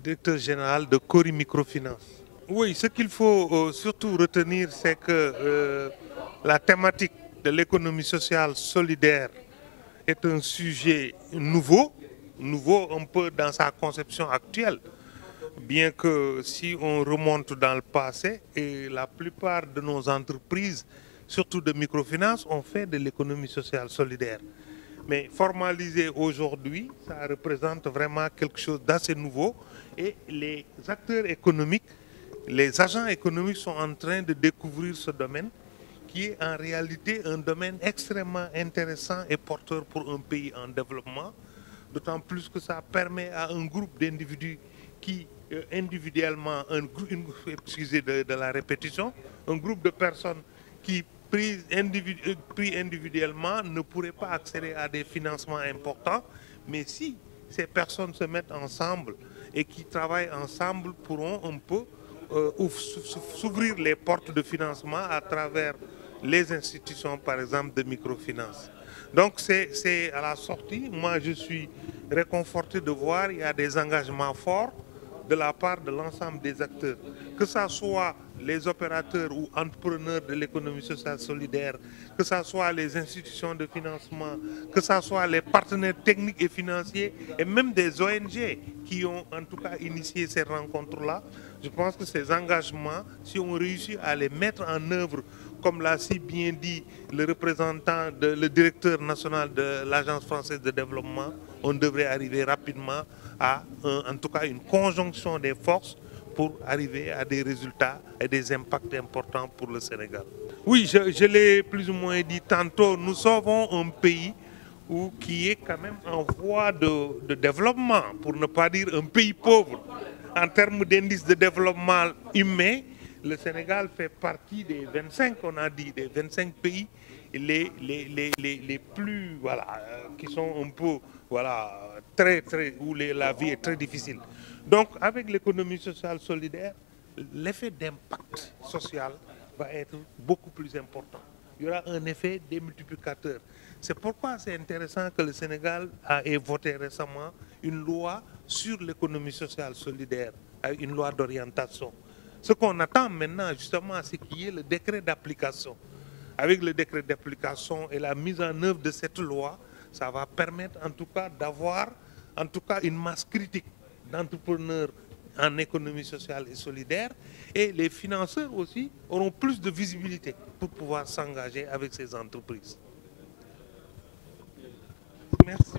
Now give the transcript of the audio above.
directeur général de Cori Microfinance. Oui, ce qu'il faut surtout retenir, c'est que la thématique de l'économie sociale solidaire est un sujet nouveau un peu dans sa conception actuelle. Bien que si on remonte dans le passé, et la plupart de nos entreprises, surtout de microfinance, ont fait de l'économie sociale solidaire. Mais formalisé aujourd'hui, ça représente vraiment quelque chose d'assez nouveau et les acteurs économiques, les agents économiques sont en train de découvrir ce domaine qui est en réalité un domaine extrêmement intéressant et porteur pour un pays en développement, d'autant plus que ça permet à un groupe d'individus qui individuellement, excusez de la répétition, un groupe de personnes qui pris individuellement ne pourraient pas accéder à des financements importants, mais si ces personnes se mettent ensemble et qui travaillent ensemble pourront un peu s'ouvrir les portes de financement à travers les institutions, par exemple, de microfinance. Donc c'est à la sortie, moi je suis réconforté de voir qu'il y a des engagements forts de la part de l'ensemble des acteurs, que ce soit les opérateurs ou entrepreneurs de l'économie sociale solidaire, que ce soit les institutions de financement, que ce soit les partenaires techniques et financiers et même des ONG qui ont en tout cas initié ces rencontres-là. Je pense que ces engagements, si on réussit à les mettre en œuvre, comme l'a si bien dit le représentant, le directeur national de l'Agence française de développement, on devrait arriver rapidement à en tout cas une conjonction des forces pour arriver à des résultats et des impacts importants pour le Sénégal. Oui, je l'ai plus ou moins dit tantôt, nous sommes un pays qui est quand même en voie de développement, pour ne pas dire un pays pauvre. En termes d'indice de développement humain, le Sénégal fait partie des 25, on a dit, des 25 pays les plus, voilà, qui sont un peu, voilà, où la vie est très difficile. Donc, avec l'économie sociale solidaire, l'effet d'impact social va être beaucoup plus important. Il y aura un effet démultiplicateur. C'est pourquoi c'est intéressant que le Sénégal ait voté récemment une loi sur l'économie sociale solidaire, une loi d'orientation. Ce qu'on attend maintenant, justement, c'est qu'il y ait le décret d'application. Avec le décret d'application et la mise en œuvre de cette loi, ça va permettre en tout cas d'avoir en tout cas une masse critique d'entrepreneurs en économie sociale et solidaire, et les financeurs aussi auront plus de visibilité pour pouvoir s'engager avec ces entreprises. Merci.